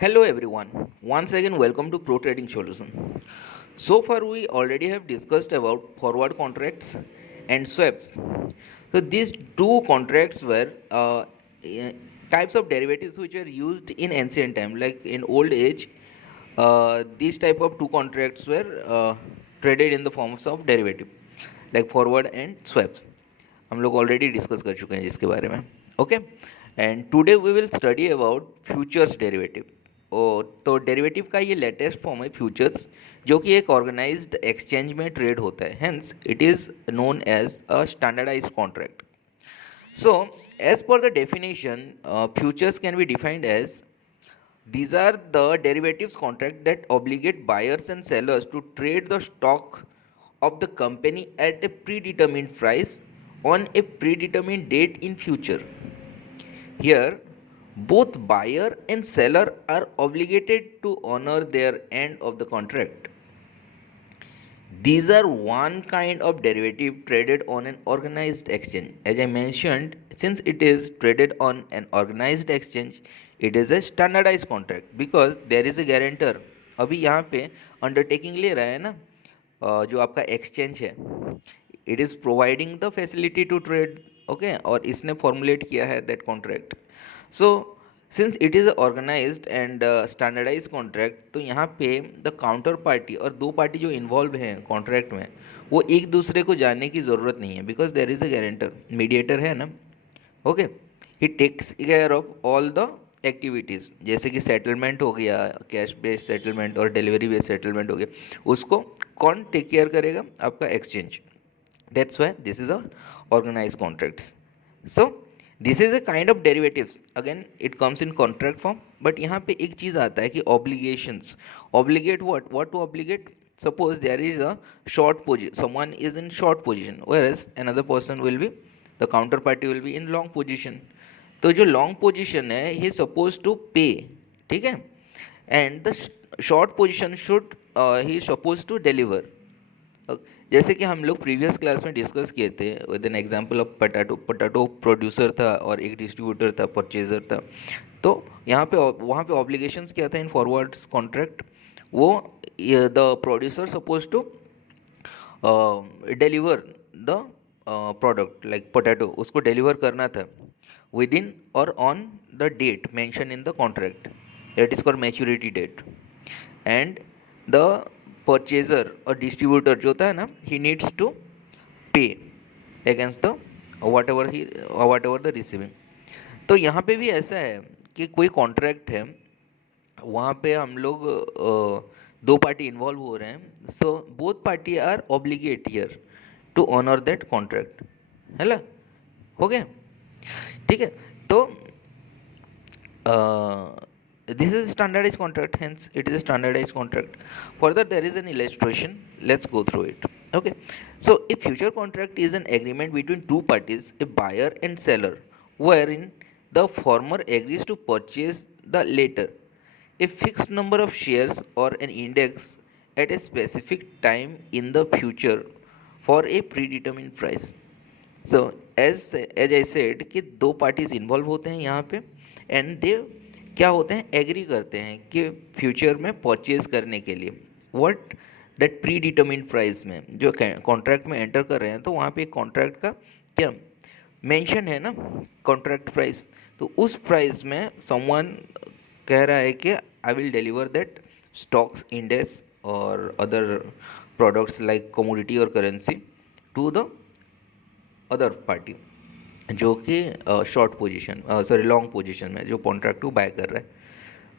Hello everyone. Once again welcome to Pro Trading Solution. So far we already have discussed about forward contracts and swaps. So these two contracts were eh, types of derivatives which were used in ancient time, like in old age. These type of two contracts were traded in the forms of derivative, like forward and swaps. हम लोग already discuss कर चुके हैं जिसके बारे में. Okay. And today we will study about futures derivative. ओ तो डेरिवेटिव का ये लेटेस्ट फॉर्म है फ्यूचर्स, जो कि एक ऑर्गेनाइज्ड एक्सचेंज में ट्रेड होता है. Hence it is known as a standardized contract. So, as per the definition, futures can be defined as these are the derivatives contract that obligate buyers and sellers to trade the stock of the company at a predetermined price on a predetermined date in future. Here, both buyer and seller are obligated to honor their end of the contract. These are one kind of derivative traded on an organized exchange. As I mentioned, since it is traded on an organized exchange, it is a standardized contract because there is a guarantor. अभी यहाँ पे undertaking ले रहा है ना, जो आपका exchange है, it is providing the facility to trade. Okay, और इसने फॉर्मुलेट किया है that contract. So since it is organized and standardize contract, तो यहाँ पे द काउंटर पार्टी और दो पार्टी जो इन्वॉल्व हैं कॉन्ट्रैक्ट में, वो एक दूसरे को जानने की ज़रूरत नहीं है because there is a guarantor, mediator है ना. Okay, he takes care of all the activities, जैसे कि सेटलमेंट हो गया, कैश बेस्ड सेटलमेंट और डिलीवरी बेस्ड सेटलमेंट हो गया, उसको कौन टेक केयर करेगा? आपका exchange. That's why this is a organize contracts. So this is a kind of derivatives. Again it comes in contract form, but यहाँ पे एक चीज़ आता है कि obligations. Obligate what to obligate? Suppose there is a short position, someone is in short position, whereas another person will be, the counterparty will be in long position. तो जो long position है ही सपोज टू पे, ठीक है, and the short position should he suppose to deliver. जैसे कि हम लोग previous class में डिस्कस किए थे with an example of potato. Potato producer था और एक डिस्ट्रीब्यूटर था, परचेजर था. तो यहाँ पे वहाँ पे ऑब्लिगेशंस क्या था इन फॉरवर्ड्स कॉन्ट्रैक्ट? वो the producer suppose to deliver the product like potato, उसको डिलीवर करना था विद इन और on the date mention in the contract, that is called maturity date. And the purchaser और distributor जो होता है ना, he needs to pay against the whatever the receiving. तो यहाँ पे भी ऐसा है कि कोई कॉन्ट्रैक्ट है, वहाँ पे हम लोग दो पार्टी इन्वॉल्व हो रहे हैं. So both party are obligate here to honour that contract. है ना? हो गया? ठीक है. तो this is a standardized contract, hence it is a standardized contract. Further, there is an illustration. Let's go through it. Okay, so a future contract is an agreement between two parties, a buyer and seller, wherein the former agrees to purchase the latter a fixed number of shares or an index at a specific time in the future for a predetermined price. So as I said कि दो parties involve होते हैं यहाँ पे, and they क्या होते हैं, agree करते हैं कि फ्यूचर में परचेज करने के लिए what that pre determined price में जो कॉन्ट्रैक्ट में एंटर कर रहे हैं. तो वहाँ पे कॉन्ट्रैक्ट का क्या मेंशन है ना, कॉन्ट्रैक्ट प्राइस. तो उस प्राइस में समवन कह रहा है कि I will deliver that stocks, index और अदर प्रोडक्ट्स लाइक कमोडिटी और currency to the other party जो कि short position, sorry long position में जो कॉन्ट्रैक्ट को बाय कर रहा है.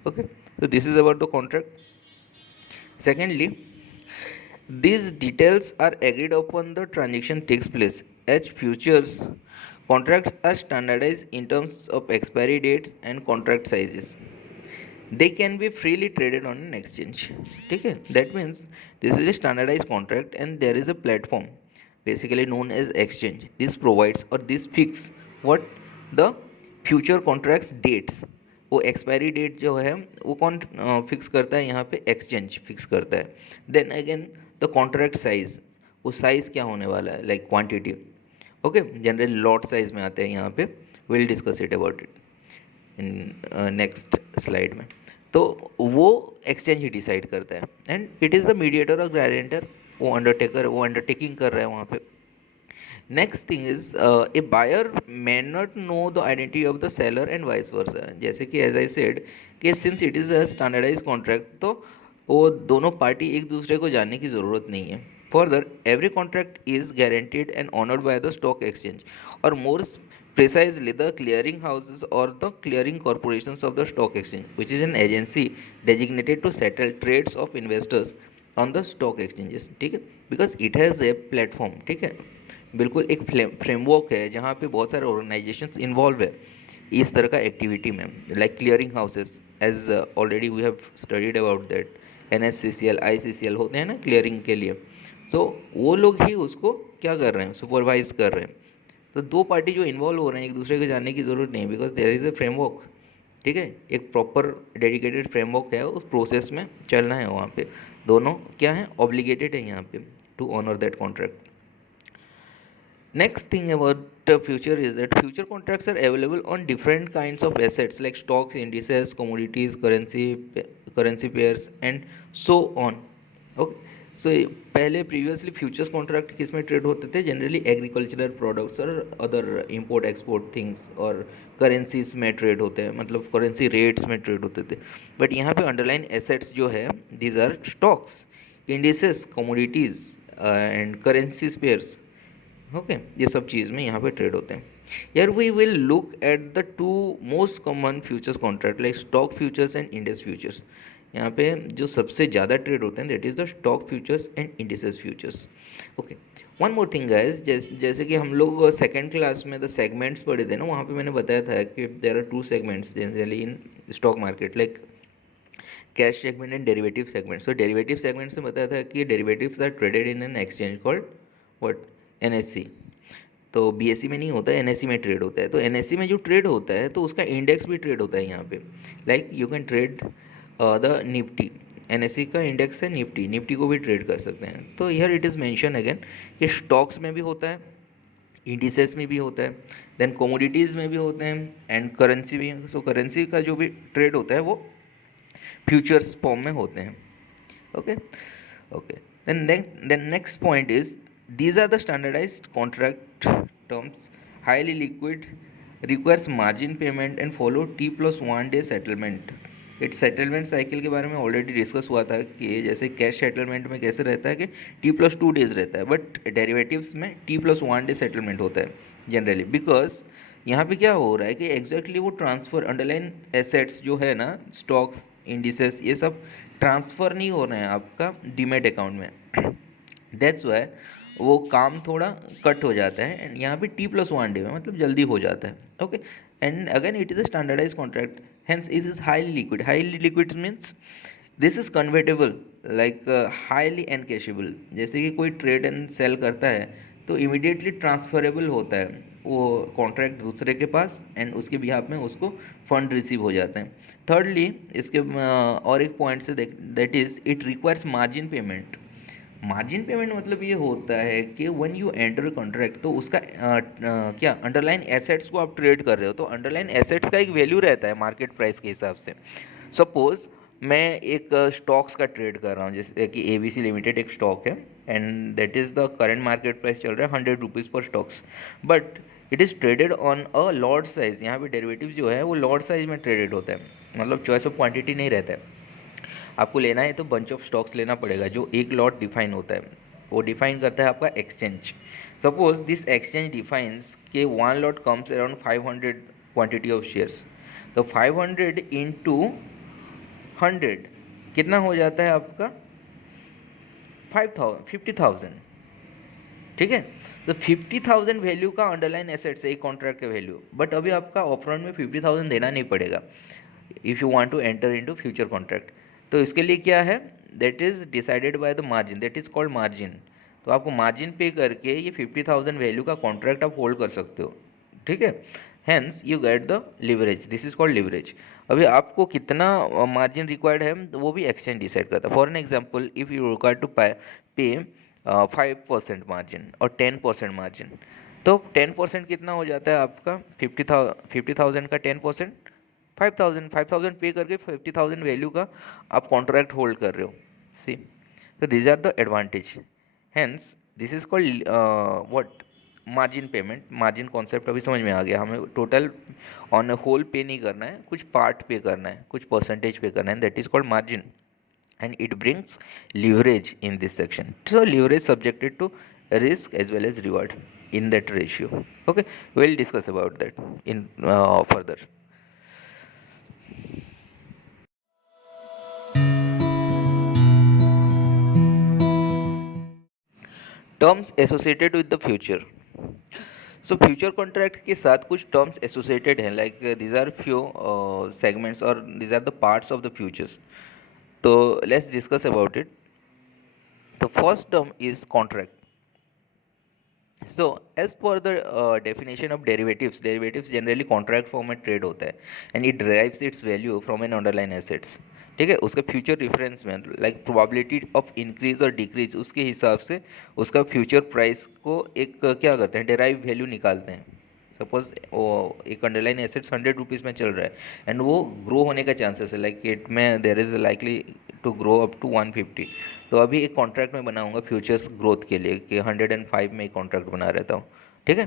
Okay, so this is about the contract. Secondly, these details are agreed upon the transaction takes place. As futures contracts are standardized in terms of expiry dates and contract sizes. They can be freely traded on an exchange. ठीक है, that means this is a standardized contract and there is a platform basically known as exchange. This provides or this fix what the future contracts dates. वो expiry date जो है वो कौन fix करता है? यहाँ पे एक्सचेंज फिक्स करता है. Then again the contract size, वो साइज़ क्या होने वाला है, like quantity. Okay, generally lot size में आते हैं यहाँ पे. Will discuss it about it in next slide में. तो वो एक्सचेंज ही डिसाइड करता है, and it is the mediator और गारंटर, वो अंडरटेकिंग कर रहा है वहाँ पे। Next thing is a buyer may not know the identity of the seller and vice versa, जैसे कि एज आई सेड कि since it is a standardize contract, तो वो दोनों पार्टी एक दूसरे को जानने की ज़रूरत नहीं है। Further every contract is guaranteed and honoured by the stock exchange, और मोर precisely the clearing houses or the clearing corporations of the stock exchange, which is an agency designated to settle trades of investors on the stock exchanges, ठीक है, because it has a platform, ठीक है, बिल्कुल एक framework है जहाँ पे बहुत सारे ऑर्गेनाइजेशंस इन्वॉल्व है इस तरह का एक्टिविटी में, like clearing houses, as already we have studied about that, NSCCL ICCL होते हैं ना क्लियरिंग के लिए। सो वो लोग ही उसको क्या कर रहे हैं, सुपरवाइज कर रहे हैं। तो दो पार्टी जो इन्वॉल्व हो रहे हैं एक दूसरे को जानने की ज़रूरत नहीं, because there is a framework, ठीक है, एक प्रॉपर डेडिकेटेड फ्रेमवर्क है, उस प्रोसेस में चलना है वहाँ पे, दोनों क्या है, ऑब्लिगेटेड है यहाँ पे to honour that contract. Next thing about the future is that future contracts are available on different kinds of assets like stocks, indices, commodities, currency pairs, and so on. Okay. So पहले previously futures contract किस में trade होते थे, generally agricultural products और other import export things और currencies में trade होते हैं, मतलब करेंसी रेट्स में ट्रेड होते थे। बट यहाँ पे अंडरलाइन एसेट्स जो है, these are stocks, indices, commodities and currency pairs. Okay, ये सब चीज़ में यहाँ पे ट्रेड होते हैं। यार we will look at the two most common futures contract like stock futures and index futures. यहाँ पे जो सबसे ज़्यादा ट्रेड होते हैं that is the stock futures and indices futures. Okay, one more thing guys, जैसे कि हम लोग सेकेंड क्लास में द सेगमेंट्स पढ़े थे ना, वहाँ पे मैंने बताया था कि there are two segments generally in stock market, like cash segment and derivative segment. So derivative segment से बताया था कि derivatives are traded in an exchange called what, NSE। तो BSE में नहीं होता है, NSE में ट्रेड होता है। तो NSE में जो ट्रेड होता है तो उसका इंडेक्स भी ट्रेड होता है यहाँ पे, like you can trade the Nifty, NSE का इंडेक्स है निफ्टी, निफ्टी को भी ट्रेड कर सकते हैं। तो here it is mention again कि स्टॉक्स में भी होता है, इंडिसेस में भी होता है, देन कमोडिटीज़ में भी होते हैं, एंड करेंसी भी। सो करेंसी का जो भी ट्रेड होता है वो फ्यूचर्स फॉर्म में होते हैं। Okay okay, then next point is these are the standardized contract terms, highly liquid, requires margin payment and follow T+1 day settlement। It settlement cycle के बारे में ऑलरेडी डिस्कस हुआ था कि जैसे कैश सेटलमेंट में कैसे रहता है कि T+2 डेज रहता है, बट डेरिवेटिव्स में T+1 डे सेटलमेंट होता है जनरली, बिकॉज यहाँ पे क्या हो रहा है कि एग्जैक्टली वो ट्रांसफ़र अंडरलाइन एसेट्स जो है ना, स्टॉक्स, इंडिसेस, ये सब ट्रांसफ़र नहीं हो रहे हैं आपका डीमेट अकाउंट में। दैट्स वाई वो काम थोड़ा कट हो जाता है, एंड यहाँ पे T+1 डे में मतलब जल्दी हो जाता है। Okay, and again it is a standardize contract, hence is is highly liquid means this is convertible, like highly encashable. जैसे कि कोई ट्रेड एंड सेल करता है तो इमिडिएटली ट्रांसफरेबल होता है वो कॉन्ट्रैक्ट दूसरे के पास, एंड उसके बिहाफ में उसको फंड रिसीव हो जाते हैं। थर्डली इसके और एक point say that is it requires margin payment. Margin payment मतलब ये होता है कि व्हेन यू एंटर कॉन्ट्रैक्ट तो उसका क्या अंडरलाइन एसेट्स को आप ट्रेड कर रहे हो, तो अंडरलाइन एसेट्स का एक वैल्यू रहता है मार्केट प्राइस के हिसाब से। सपोज मैं एक स्टॉक्स का ट्रेड कर रहा हूँ, जैसे कि ABC लिमिटेड एक स्टॉक है, and that is the current market price चल रहा है 100 रुपीज़ पर stocks, but it is traded on a lot size. यहाँ पे डेरिवेटिव जो है वो लॉट साइज में ट्रेडेड होता है, मतलब चॉइस ऑफ क्वांटिटी नहीं रहता है। आपको लेना है तो बंच ऑफ स्टॉक्स लेना पड़ेगा, जो एक लॉट डिफाइन होता है, वो डिफाइन करता है आपका exchange. Suppose this exchange defines के one lot comes around 500 quantity of shares, तो 500 इंटू 100 कितना हो जाता है आपका 50,000, ठीक है। तो 50,000 वैल्यू का अंडरलाइन एसेट्स है एक कॉन्ट्रैक्ट का वैल्यू, बट अभी आपका ऑफराउंड में 50,000 देना नहीं पड़ेगा if you want to enter into future contract. तो इसके लिए क्या है, that is decided by the margin, that is called margin. तो आपको मार्जिन पे करके ये 50,000 वैल्यू का कॉन्ट्रैक्ट आप होल्ड कर सकते हो, ठीक है। Hence you get the leverage, this is called leverage. अभी आपको कितना मार्जिन रिक्वायर्ड है तो वो भी एक्सचेंज डिसाइड करता है। For an example, if you require to pay 5% margin और 10% मार्जिन, तो 10% कितना हो जाता है आपका 50,000 का 10%, 5,000 पे करके 50,000 वैल्यू का आप कॉन्ट्रैक्ट होल्ड कर रहे हो. सी, so these are the advantage. Hence this is called what, margin payment. Margin concept अभी समझ में आ गया. हमें टोटल ऑन अ होल पे नहीं करना है, कुछ पार्ट पे करना है, कुछ परसेंटेज पे करना है. That is called margin and it brings leverage in this section. So leverage subjected to risk as well as reward in that ratio. Okay, we'll discuss about that in further. Terms associated with the future. So future contract के साथ कुछ terms associated हैं, like these are few segments और these are the parts of the futures. तो let's discuss about it. The first term is contract. So as per the definition of derivatives generally contract form में trade होता है and it derives its value from an underlying assets. ठीक है, उसका future reference में like probability of increase और decrease उसके हिसाब से उसका फ्यूचर प्राइस को एक क्या करते हैं, डेराइव वैल्यू निकालते हैं. सपोज वो एक अंडरलाइन एसेट्स 100 रुपीज़ में चल रहा है एंड वो ग्रो होने का चांसेस है, लाइक इट में there is likely to grow up to 150. तो अभी एक कॉन्ट्रैक्ट में बनाऊंगा फ्यूचर्स ग्रोथ के लिए कि 105 में एक कॉन्ट्रैक्ट बना रहता हूँ. ठीक है,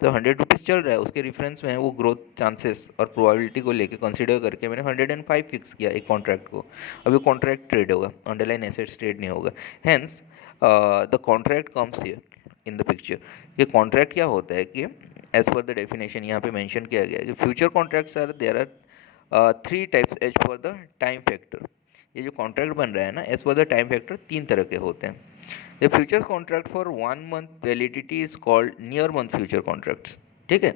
तो 100 रुपीज़ चल रहा है, उसके रेफरेंस में वो ग्रोथ चांसेस और प्रोबेबिलिटी को लेके कंसीडर करके मैंने 105 फिक्स किया एक कॉन्ट्रैक्ट को. अभी कॉन्ट्रैक्ट ट्रेड होगा, अंडरलाइन एसेट्स ट्रेड नहीं होगा. Hence the contract comes here in the picture. ये कॉन्ट्रैक्ट क्या होता है कि एज पर द डेफिनेशन यहाँ पे मेंशन किया गया है कि future contracts are there are 3 types as per the time factor. ये जो कॉन्ट्रैक्ट बन रहा है ना, as per the time factor 3 तरह के होते हैं. The future contract for 1 month validity is called near month future contracts. ठीक है,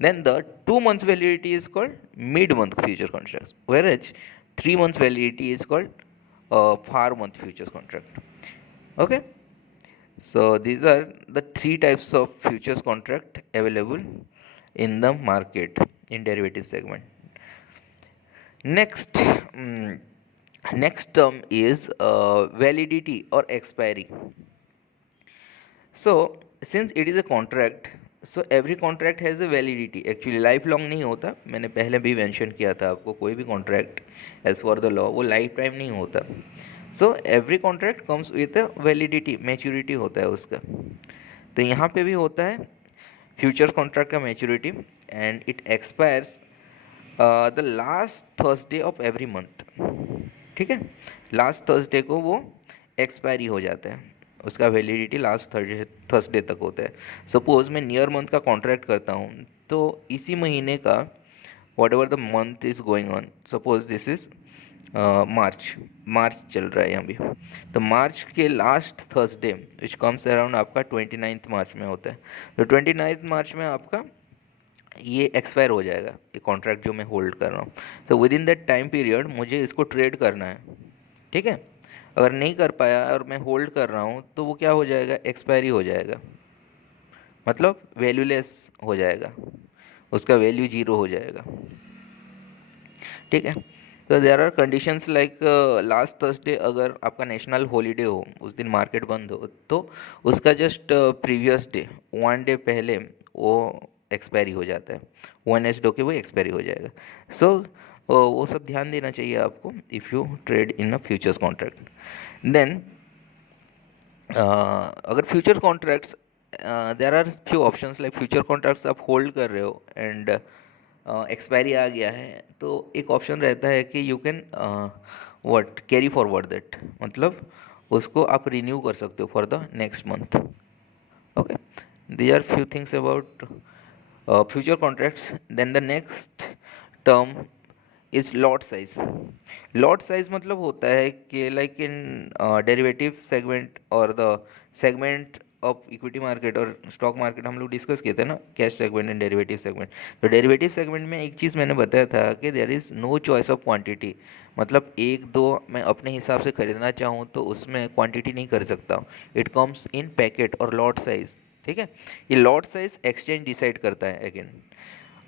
then the 2 months validity is called mid month future contracts, whereas 3 months validity is called far month future contract. Okay, so these are the 3 types of futures contract available in the market in derivative segment. Next, next term is validity or expiry. So since it is a contract, so every contract has a validity. Actually life long नहीं होता, मैंने पहले भी mention किया था आपको, कोई भी contract as for the law वो लाइफ टाइम नहीं होता. So every contract comes with a validity, maturity होता है उसका. तो यहाँ पे भी होता है फ्यूचर कॉन्ट्रैक्ट का maturity and it expires the last Thursday of every month. ठीक है, लास्ट थर्सडे को वो एक्सपायरी हो जाता है, उसका वैलिडिटी लास्ट थर्सडे तक होता है. सपोज मैं नियर मंथ का कॉन्ट्रैक्ट करता हूँ तो इसी महीने का whatever the month is going on, suppose this is March चल रहा है यहाँ भी, तो मार्च के last Thursday which comes around आपका 29 मार्च में होता है. तो 29 मार्च में आपका ये एक्सपायर हो जाएगा ये कॉन्ट्रैक्ट जो मैं होल्ड कर रहा हूँ. तो with in that time period मुझे इसको ट्रेड करना है. ठीक है, अगर नहीं कर पाया और मैं होल्ड कर रहा हूँ तो वो क्या हो जाएगा, एक्सपायरी हो जाएगा, मतलब वैल्यूलेस हो जाएगा, उसका वैल्यू 0 हो जाएगा. ठीक है, तो there are conditions like last Thursday अगर आपका नेशनल हॉलीडे हो, उस दिन मार्केट बंद हो, तो उसका जस्ट प्रीवियस डे 1 डे पहले वो एक्सपायरी हो जाता है, वेडनेसडे के वो एक्सपायरी हो जाएगा. सो वो सब ध्यान देना चाहिए आपको if you trade in a futures contract. Then अगर future contracts there are few options, like future contracts आप होल्ड कर रहे हो एंड एक्सपायरी आ गया है, तो एक ऑप्शन रहता है कि you can what carry forward that, मतलब उसको आप रिन्यू कर सकते हो for the next month. Okay, these are few things about future contracts. Then the next term is lot size. Lot size मतलब होता है कि लाइक इन डेरिवेटिव सेगमेंट और the segment of equity market और stock market हम लोग discuss किए थे ना, cash segment and derivative segment. तो डेरिवेटिव सेगमेंट में एक चीज़ मैंने बताया था कि there is no choice of quantity, मतलब एक दो मैं अपने हिसाब से खरीदना चाहूँ तो उसमें क्वांटिटी नहीं कर सकता. इट कम्स इन पैकेट और लॉट साइज. ठीक है, ये लॉट साइज एक्सचेंज डिसाइड करता है. अगेन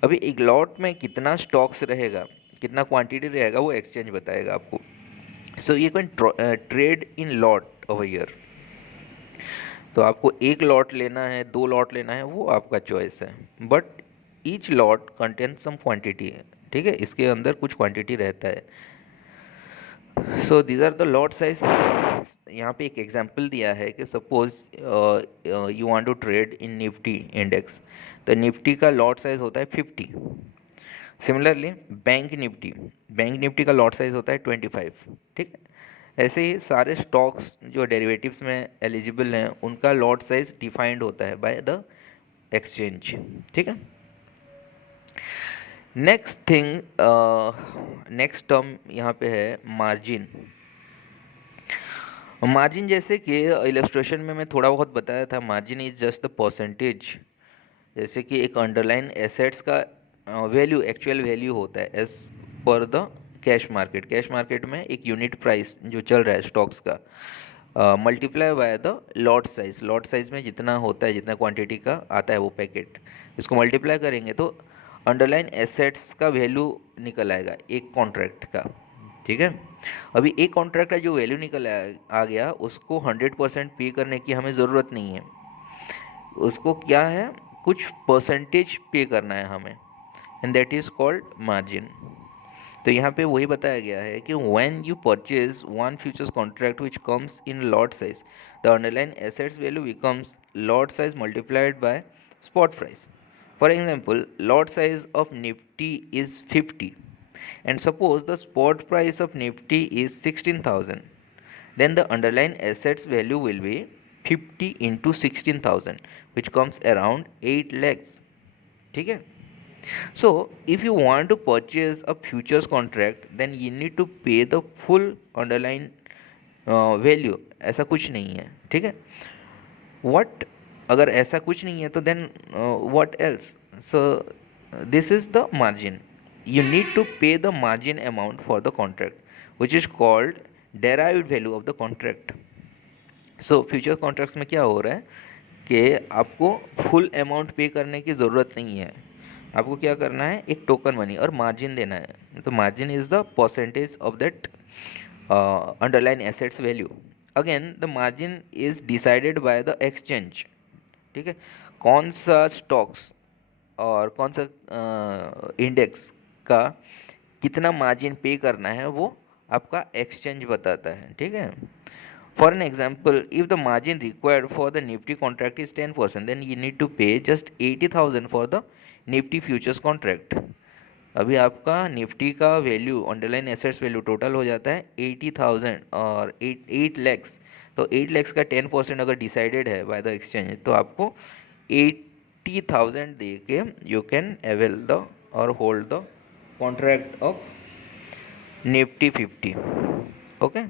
अभी एक लॉट में कितना स्टॉक्स रहेगा, कितना क्वांटिटी रहेगा, वो एक्सचेंज बताएगा आपको. So you can trade in lot over year. तो आपको एक लॉट लेना है, 2 लॉट लेना है, वो आपका चॉइस है, but each lot contain some quantity है. ठीक है, इसके अंदर कुछ क्वांटिटी रहता है। So these are the lot size. यहाँ पे एक एग्जांपल दिया है कि suppose you want to trade in Nifty index, तो निफ्टी का लॉट साइज होता है 50। सिमिलरली बैंक निफ्टी का लॉट साइज होता है 25। ठीक है, ऐसे ही सारे स्टॉक्स जो डेरिवेटिव्स में एलिजिबल हैं उनका लॉट साइज डिफाइंड होता है बाय द एक्सचेंज। ठीक है, नेक्स्ट थिंग, नेक्स्ट टर्म यहाँ पे है मार्जिन। मार्जिन जैसे कि इलस्ट्रेशन में मैं थोड़ा बहुत बताया था, margin is just the percentage, जैसे कि एक अंडरलाइन एसेट्स का वैल्यू, एक्चुअल वैल्यू होता है as per the cash market में एक यूनिट प्राइस जो चल रहा है स्टॉक्स का multiply by the lot size में जितना होता है, जितना क्वांटिटी का आता है वो पैकेट, इसको मल्टीप्लाई करेंगे तो अंडरलाइन एसेट्स का वैल्यू निकल आएगा एक कॉन्ट्रैक्ट का। ठीक है, अभी एक कॉन्ट्रैक्ट का जो वैल्यू निकल आ गया उसको 100% पे करने की हमें ज़रूरत नहीं है, उसको क्या है कुछ परसेंटेज पे करना है हमें, and that is called margin. तो यहाँ पे वही बताया गया है कि when you purchase one futures contract which comes in lot size, the underline assets value becomes lot size multiplied by spot price. For example, lot size of Nifty is 50 and suppose the spot price of nifty is 16,000, then the underlying assets value will be 50 into 16,000 which comes around 8 lakhs. ठीक है, so if you want to purchase a futures contract then you need to pay the full underlying value, ऐसा कुछ नहीं है। ठीक है, what, अगर ऐसा कुछ नहीं है तो then what else? So this is the margin. You need to pay the margin amount for the contract which is called derived value of the contract. So future contracts में क्या हो रहा है कि आपको फुल अमाउंट पे करने की ज़रूरत नहीं है, आपको क्या करना है एक टोकन मनी और मार्जिन देना है। तो margin is the percentage of that underline assets value. Again the margin is decided by the exchange. ठीक है, कौन सा स्टॉक्स और कौन सा इंडेक्स का कितना मार्जिन पे करना है वो आपका एक्सचेंज बताता है। ठीक है, for an example, if the margin required for the Nifty contract is 10%, then you need to pay just 80,000 for the Nifty futures contract. अभी आपका निफ्टी का value, underline assets value total हो जाता है 80,000 और 8 लैक्स। तो 8 लैक्स का 10% अगर डिसाइडेड है बाय द एक्सचेंज तो आपको 80,000 दे के यू कैन अवेल द और hold the contract of Nifty 50. Okay,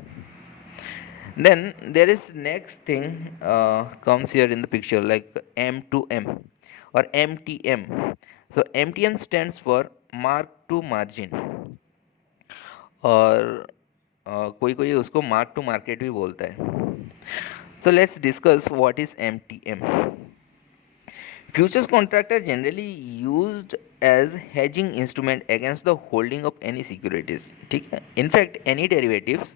then there is next thing comes here in the picture like M2M or MTM. So MTM stands for mark to margin और कोई कोई उसको mark to market भी बोलता है। So let's discuss what is MTM. Futures contracts are generally used as hedging instrument against the holding of any securities. ठीक है, in fact any derivatives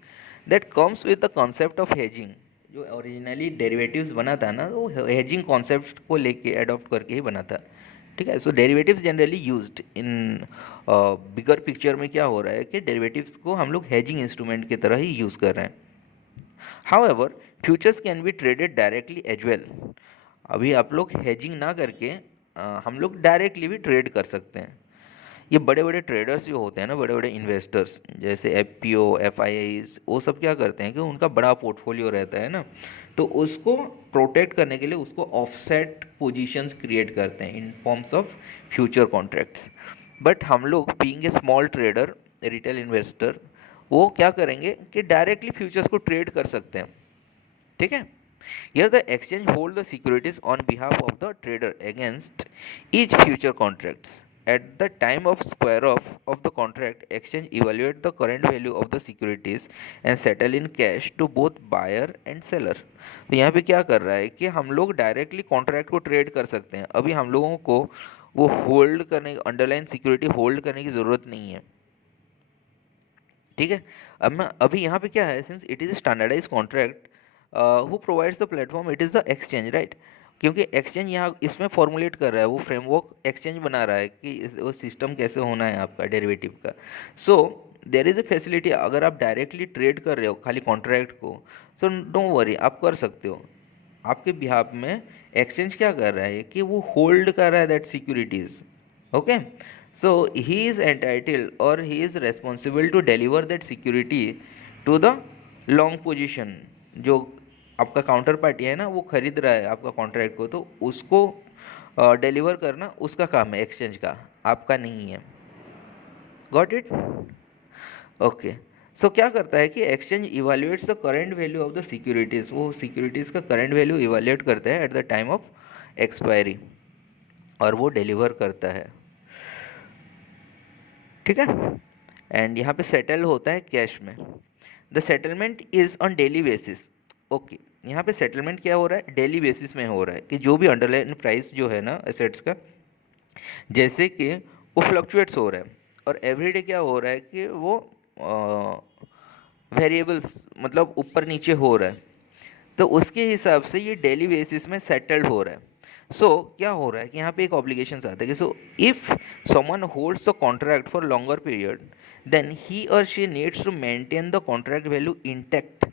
that comes with the concept of hedging, जो originally derivatives बना था ना वो hedging concept को लेके adopt करके ही बना था। ठीक है, so derivatives generally used in bigger picture में क्या हो रहा है कि डेरिवेटिव्स को हम लोग हेजिंग इंस्ट्रूमेंट की तरह ही यूज़ कर रहे हैं। However futures can be traded directly as well. अभी आप लोग हेजिंग ना करके हम लोग डायरेक्टली भी ट्रेड कर सकते हैं। ये बड़े बड़े ट्रेडर्स जो होते हैं ना, बड़े बड़े इन्वेस्टर्स जैसे एफपीओ एफआईआईज, वो सब क्या करते हैं कि उनका बड़ा पोर्टफोलियो रहता है ना, तो उसको प्रोटेक्ट करने के लिए उसको ऑफसेट पोजीशंस क्रिएट करते हैं in forms of future contracts. But हम लोग being a small trader, retail investor, वो क्या करेंगे कि डायरेक्टली फ्यूचर्स को ट्रेड कर सकते हैं। ठीक है, here the exchange hold the securities on behalf of the trader against each future contracts. At the time of square off of the contract, exchange evaluate the current value of the securities and settle in cash to both buyer and seller. तो यहाँ पे क्या कर रहा है कि हम लोग डायरेक्टली कॉन्ट्रैक्ट को ट्रेड कर सकते हैं। अभी हम लोगों को वो होल्ड करने, अंडरलाइन सिक्योरिटी होल्ड करने की ज़रूरत नहीं है। ठीक है, अब मैं अभी यहाँ पे क्या है, since it is standardize contract, who provides the platform? It is the exchange, right? क्योंकि एक्सचेंज यहाँ इसमें फॉर्मुलेट कर रहा है, वो फ्रेमवर्क एक्सचेंज बना रहा है कि वो सिस्टम कैसे होना है आपका डेरिवेटिव का। सो देर इज़ ए फैसिलिटी, अगर आप डायरेक्टली ट्रेड कर रहे हो खाली कॉन्ट्रैक्ट को, सो डोंट वरी, आप कर सकते हो। आपके बिहाफ में एक्सचेंज क्या कर रहा है कि वो होल्ड कर रहा है that securities. Okay, so he is entitled और he is responsible to deliver that security to the long position. जो आपका काउंटर पार्टी है ना, वो खरीद रहा है आपका कॉन्ट्रैक्ट को, तो उसको डिलीवर करना उसका काम है एक्सचेंज का, आपका नहीं है। Got it? ओके, सो क्या करता है कि exchange evaluates the current value of the securities, वो सिक्योरिटीज़ का करंट वैल्यू इवेल्युएट करता है at the time of expiry, और वो डिलीवर करता है। ठीक है, एंड यहाँ पे सेटल होता है कैश में। The settlement is on daily basis. Okay, यहाँ पे सेटलमेंट क्या हो रहा है, डेली बेसिस में हो रहा है कि जो भी अंडरलाइन प्राइस जो है ना एसेट्स का, जैसे कि वो फ्लक्चुएट्स हो रहा है, और एवरीडे क्या हो रहा है कि वो वेरिएबल्स मतलब ऊपर नीचे हो रहा है, तो उसके हिसाब से ये डेली बेसिस में सेटल्ड हो रहा है। सो क्या हो रहा है कि यहाँ पे एक ऑब्लिगेशन आता है कि so if someone holds the contract for longer period, then he और she needs to maintain the contract value intact.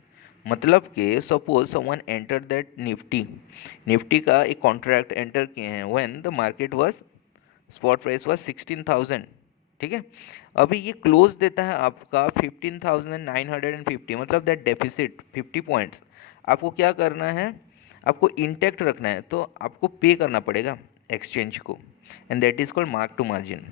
मतलब कि suppose someone enter that Nifty, Nifty का एक कॉन्ट्रैक्ट एंटर किए हैं when the market was, spot price was 16,000। ठीक है, अभी ये क्लोज देता है आपका 15,950, मतलब दैट डेफिसिट 50 पॉइंट्स आपको क्या करना है, आपको इंटैक्ट रखना है, तो आपको पे करना पड़ेगा एक्सचेंज को, and that is called mark to margin.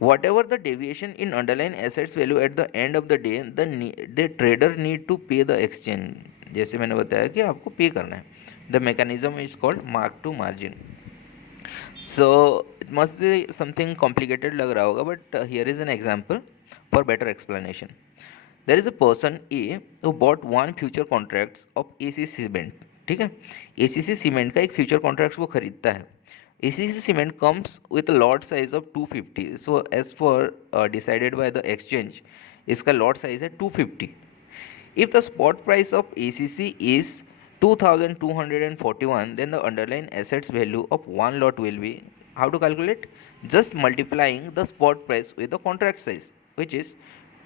Whatever the deviation in underline assets value at the end of the day, the trader need to pay the exchange. जैसे मैंने बताया कि आपको पे करना है, the mechanism is called mark to margin. So it must be something complicated लग रहा होगा, but here is an example for better explanation. There is a person A who bought one future contracts of ACC cement. ठीक है, ACC cement का एक future contracts वो खरीदता है। ACC cement comes with lot size of 250, so as per decided by the exchange इसका lot size है 250। If the spot price of ACC is 2241, then the underlying assets value of one lot will be, how to calculate? Just multiplying the spot price with the contract size, which is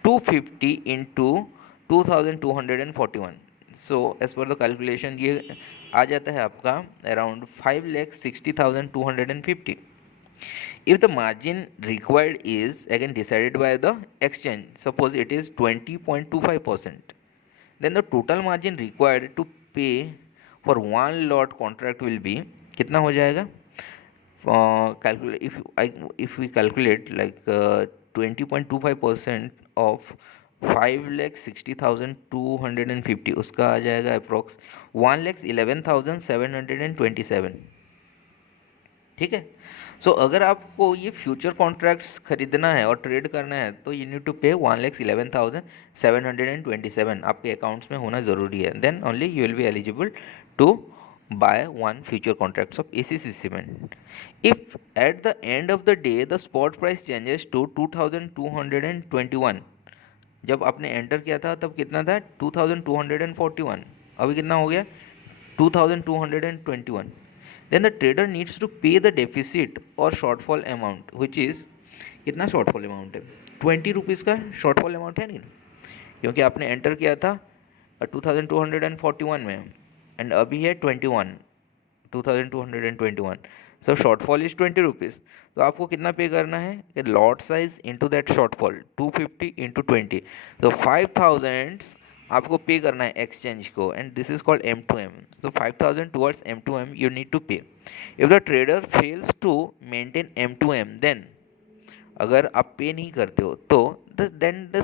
250 into 2241. So as per the calculation ये आ जाता है आपका around 5,60,250. If the margin required is again decided by the exchange, suppose it is 20.25%, then the total margin required to pay for one lot contract will be, कितना हो जाएगा, calculate if we calculate like 20.25% of 5,60,250, उसका आ जाएगा approx 1,11,727। ठीक है, सो अगर आपको ये फ्यूचर कॉन्ट्रैक्ट्स खरीदना है और ट्रेड करना है, तो यू नीड टू पे 1,11,727 आपके अकाउंट्स में होना ज़रूरी है, then only you will be eligible to buy one future contracts of ACC cement. If at the end of the day the spot price changes to 2,221, जब आपने एंटर किया था तब कितना था 2,241, अभी कितना हो गया 2,221, then the trader needs to pay the deficit or shortfall amount, which is, कितना shortfall amount है 20 रुपीज़ का shortfall amount है नहीं, क्योंकि आपने एंटर किया था 2241 में एंड अभी है 2221, सो शॉर्टफॉल इज 20 रुपीज़। तो आपको कितना पे करना है कि lot size into that shortfall 250 into 20, तो 5,000 आपको पे करना है एक्सचेंज को, and this is called M2M। So 5,000 towards M2M you need to pay. If the trader fails to maintain M2M, then अगर आप पे नहीं करते हो तो then the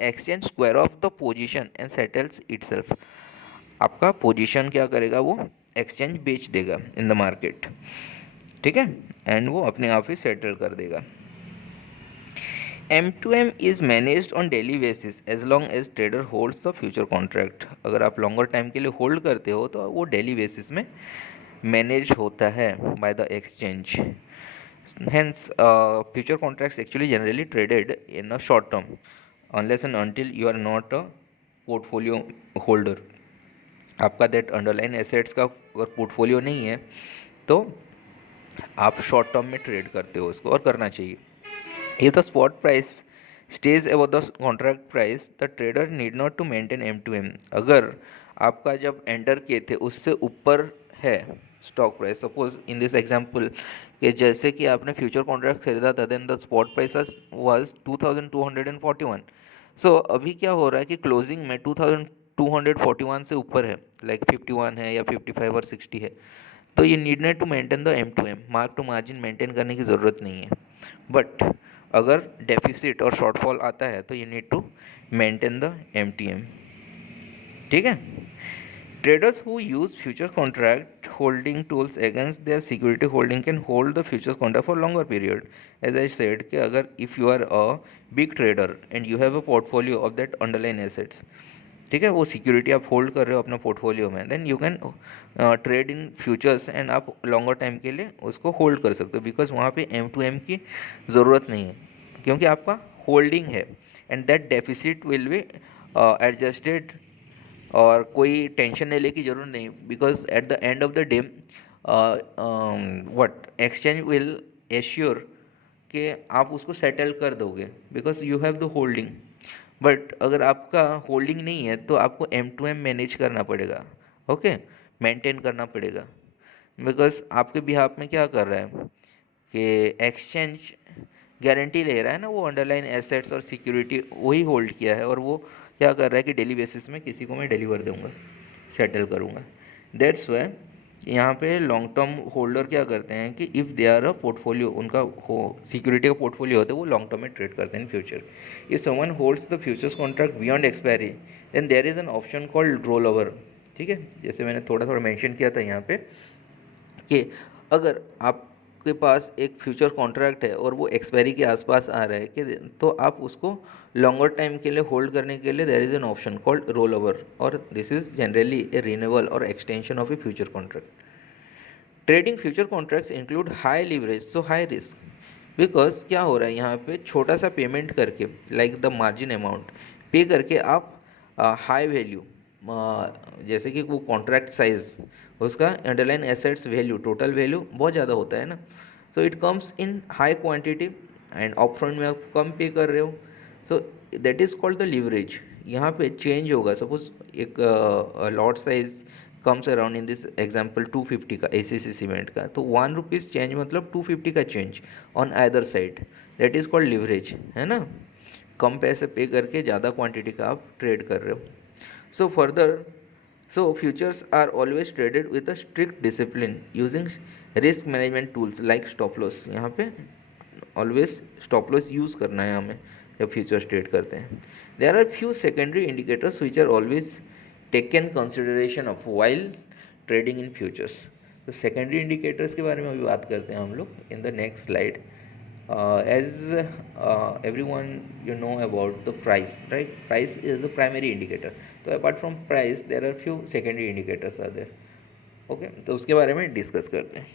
exchange square off the position and settles itself. आपका position क्या करेगा, वो एक्सचेंज बेच देगा इन द मार्केट। ठीक है, एंड वो अपने आप ही सेटल कर देगा। M2M is managed on daily basis as long as trader holds the future contract. अगर आप लॉन्गर टाइम के लिए होल्ड करते हो तो वो डेली बेसिस में मैनेज होता है bye the exchange. Hence, future contracts actually generally traded in a short term, unless and until you are not a portfolio holder. आपका that underlying assets का अगर पोर्टफोलियो नहीं है तो आप शॉर्ट टर्म में ट्रेड करते हो उसको, और करना चाहिए। If the spot price stage above the contract price the trader need not to maintain M to M. अगर आपका जब एंटर किए थे उससे ऊपर है stock price, suppose in this example कि जैसे कि आपने फ्यूचर कॉन्ट्रैक्ट खरीदा था, then the spot price was 2241। सो अभी क्या हो रहा है कि क्लोजिंग में 2241 से ऊपर है, लाइक 51 है या 55 और 60 है, तो ये need net to maintain the M to M, mark to margin maintain करने की ज़रूरत नहीं है। बट अगर डेफिसिट और शॉर्टफॉल आता है तो you need to maintain the M T M. ठीक है। Traders who use future contract holding tools against their security holding can hold the futures contract for longer period. As I said कि अगर if you are a big trader and you have a portfolio of that underlying assets, ठीक है, वो security आप hold कर रहे हो अपना पोर्टफोलियो में, then you can trade in futures and आप लॉन्गर टाइम के लिए उसको होल्ड कर सकते हो, बिकॉज वहाँ पे एम टू एम की ज़रूरत नहीं है क्योंकि आपका होल्डिंग है, and that deficit will be adjusted, और कोई टेंशन नहीं लेने की ज़रूरत नहीं, because at the end of the day what exchange will assure कि आप उसको सेटल कर दोगे because you have the holding. But अगर आपका होल्डिंग नहीं है तो आपको एम टू एम मैनेज करना पड़ेगा, ओके, मेंटेन करना पड़ेगा, बिकॉज आपके बिहाफ में क्या कर रहा है कि एक्सचेंज गारंटी ले रहा है ना, वो अंडरलाइन एसेट्स और सिक्योरिटी वही होल्ड किया है, और वो क्या कर रहा है कि डेली बेसिस में किसी को मैं डिलीवर दूंगा, सेटल करूंगा। दैट्स वाई यहाँ पे लॉन्ग टर्म होल्डर क्या करते हैं कि if they are a portfolio, उनका हो सिक्योरिटी का पोर्टफोलियो होता है, वो लॉन्ग टर्म में ट्रेड करते हैं in future. If someone holds the futures contract beyond expiry then there is an option called roll over. ठीक है, जैसे मैंने थोड़ा थोड़ा मेंशन किया था यहाँ पे कि अगर आपके पास एक फ्यूचर कॉन्ट्रैक्ट है और वो एक्सपायरी के आसपास आ रहा है कि तो आप उसको लॉन्गर टाइम के लिए होल्ड करने के लिए there is an option called roll over, और this is generally a renewal और extension of a future contract. Trading future contracts include high leverage so high risk, because क्या हो रहा है यहाँ पे छोटा सा पेमेंट करके लाइक द मार्जिन अमाउंट पे करके आप हाई वैल्यू, जैसे कि वो कॉन्ट्रैक्ट साइज उसका underline assets value total value बहुत ज़्यादा होता है ना, so it comes in high quantity and upfront में आप कम पे कर रहे हो, so that is called the leverage. यहाँ पे चेंज होगा, सपोज एक lot size comes around in this example 250 का एसीसी सीमेंट का, तो 1 रुपीज़ चेंज मतलब 250 का change on either side, that is called leverage, है ना। कम पैसे पे करके ज़्यादा क्वांटिटी का आप ट्रेड कर रहे हो। So further, so futures are always traded with a strict discipline using risk management tools like stop loss. यहाँ पे ऑलवेज स्टॉप लॉस यूज़ करना है हमें जब फ्यूचर्स ट्रेड करते हैं। There are few secondary indicators which are always taken consideration of while trading in futures. तो secondary indicators के बारे में अभी बात करते हैं हम लोग in the next slide. As everyone you know about the price, right? Price is the primary indicator. So apart from price there are few secondary indicators are there. Okay, तो उसके बारे में डिस्कस करते हैं।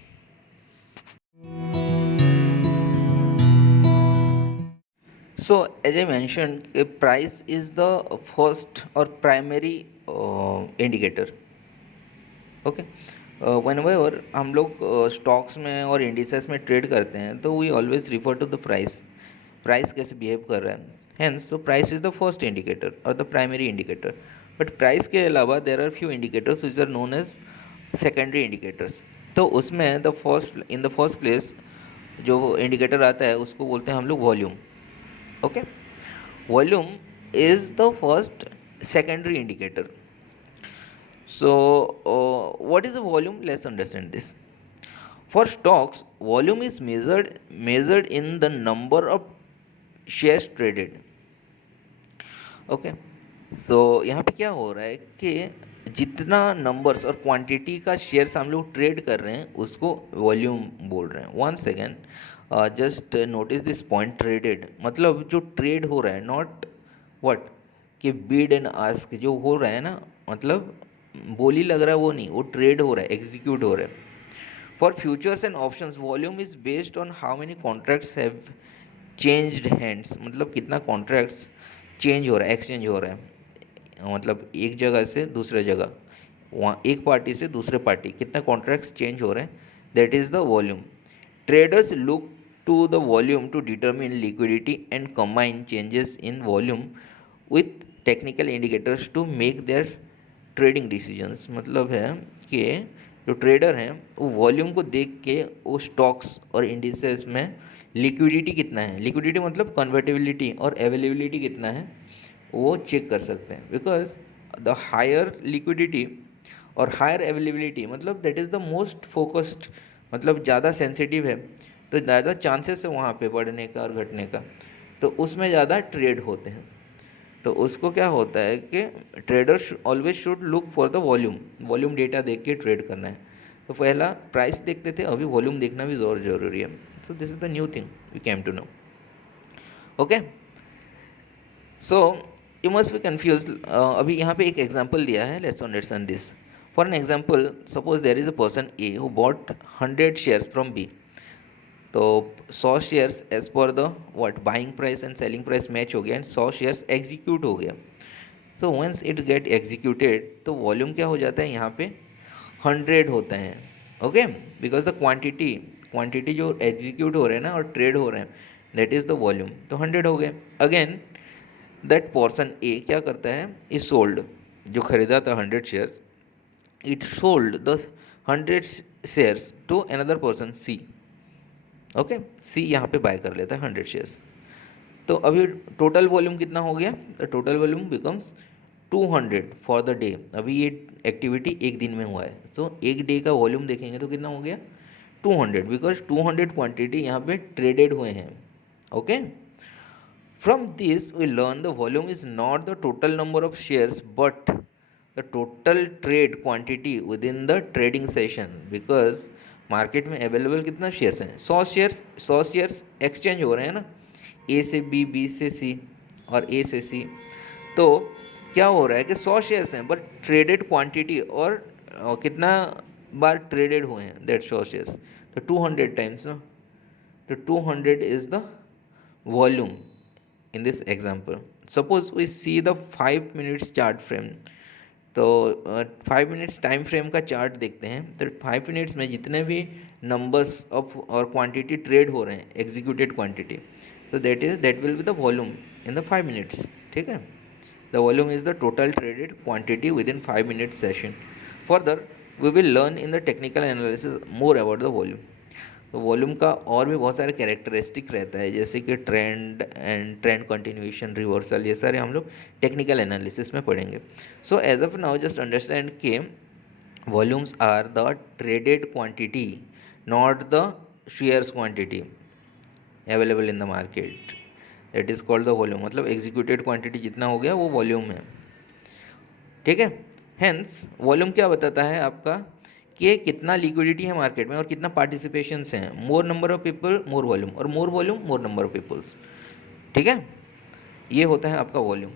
So as I mentioned, price is the first or primary indicator. Okay, whenever हम लोग stocks में और इंडिसेस में ट्रेड करते हैं तो we always refer to the price, price कैसे बिहेव कर रहा है, हेंस तो price is the first indicator और the primary indicator. But price के अलावा there are few indicators which are known as secondary indicators. तो उसमें the first in the first place जो इंडिकेटर आता है उसको बोलते हैं हम लोग volume. Okay, volume is the first secondary indicator. So, what is the volume? Let's understand this. For stocks, volume is measured in the number of shares traded. Okay. So यहाँ पे क्या हो रहा है कि जितना नंबर्स और क्वांटिटी का शेयर्स हम लोग ट्रेड कर रहे हैं उसको वॉल्यूम बोल रहे हैं। One second, just notice this point, traded मतलब जो ट्रेड हो रहा है, नॉट व्हाट कि बीड एंड आस्क जो हो रहा है ना, मतलब बोली लग रहा है वो नहीं, वो ट्रेड हो रहा है, एग्जीक्यूट हो रहा है। For futures and options volume is based on how many contracts have changed hands, मतलब कितना कॉन्ट्रैक्ट्स चेंज हो रहा है, एक्सचेंज हो रहा है, मतलब एक जगह से दूसरे जगह, वहाँ एक पार्टी से दूसरे पार्टी कितने कॉन्ट्रैक्ट्स चेंज हो रहे हैं, that is the volume. Traders look to the volume to determine liquidity and combine changes in volume with technical indicators to make their trading decisions. मतलब है कि जो ट्रेडर हैं वो वॉल्यूम को देख के वो स्टॉक्स और इंडिसेस में लिक्विडिटी कितना है, लिक्विडिटी मतलब कन्वर्टिबिलिटी और अवेलेबिलिटी कितना है, वो चेक कर सकते हैं. बिकॉज द हायर लिक्विडिटी और हायर अवेलेबिलिटी मतलब that is the most focused, मतलब ज़्यादा सेंसिटिव है तो ज़्यादा चांसेस है वहाँ पे बढ़ने का और घटने का, तो उसमें ज़्यादा ट्रेड होते हैं. तो उसको क्या होता है कि trader always should look for the volume, volume data देख के ट्रेड करना है. तो पहला प्राइस देखते थे, अभी वॉल्यूम देखना भी ज़रूरी है. So this is the new thing we came to know. Okay, so you must be confuse. अभी यहाँ पे एक एग्जाम्पल दिया है, let's understand this. For an example, suppose there is a person A who bought 100 shares from B. तो 100 shares as per the what buying price and selling price match हो गया and 100 shares execute हो गया. So once it gate executed तो volume क्या हो जाता है यहाँ पे 100 होता है. ओके, बिकॉज द क्वांटिटी जो एग्जीक्यूट हो रहे हैं ना और ट्रेड हो रहे हैं दैट इज़ द वॉल्यूम. तो 100 हो गए. अगेन दैट पर्सन ए क्या करता है, इज सोल्ड, जो खरीदा था 100 shares, it sold the 100 shares to another person C. Okay, see यहाँ पे बाय कर लेता है 100 शेयर्स. तो अभी टोटल वॉल्यूम कितना हो गया, the total volume becomes 200 for the day. अभी ये एक्टिविटी एक दिन में हुआ है, सो एक डे का वॉल्यूम देखेंगे तो कितना हो गया 200, बिकॉज 200 क्वांटिटी यहाँ पे ट्रेडेड हुए हैं. Okay, from this we learn the volume is not the total number of shares but the total trade quantity within the trading session. Because market में अवेलेबल कितना शेयर्स हैं, 100 shares exchange हो रहे हैं ना, ए से बी, बी से सी और ए से सी. तो क्या हो रहा है कि 100 शेयर्स हैं बट ट्रेडेड क्वांटिटी और कितना बार ट्रेडेड हुए हैं दैट 100 शेयर्स, तो 200 टाइम्स ना. तो 200 is the volume in this example. Suppose we see the 5 minutes chart frame. तो 5 मिनट्स टाइम फ्रेम का चार्ट देखते हैं. तो 5 मिनट्स में जितने भी नंबर्स ऑफ और क्वांटिटी ट्रेड हो रहे हैं एग्जीक्यूटेड क्वांटिटी, तो that will be the volume in the 5 minutes. ठीक है, the volume is the total traded quantity within 5 minute session. Further we will learn in the technical analysis more about the volume. तो volume का और भी बहुत सारे characteristic रहता है, जैसे कि trend and trend continuation, reversal, ये सारे हम लोग टेक्निकल एनालिसिस में पढ़ेंगे. So as of now just understand के volumes are the traded quantity, not the shares quantity available in the market. That is called the volume. मतलब executed quantity जितना हो गया वो वॉल्यूम है. ठीक है, हेंस वॉल्यूम क्या बताता है आपका कि कितना लिक्विडिटी है मार्केट में और कितना पार्टिसिपेशंस हैं. More number of people more volume, और more volume more number of peoples. ठीक है, ये होता है आपका वॉल्यूम.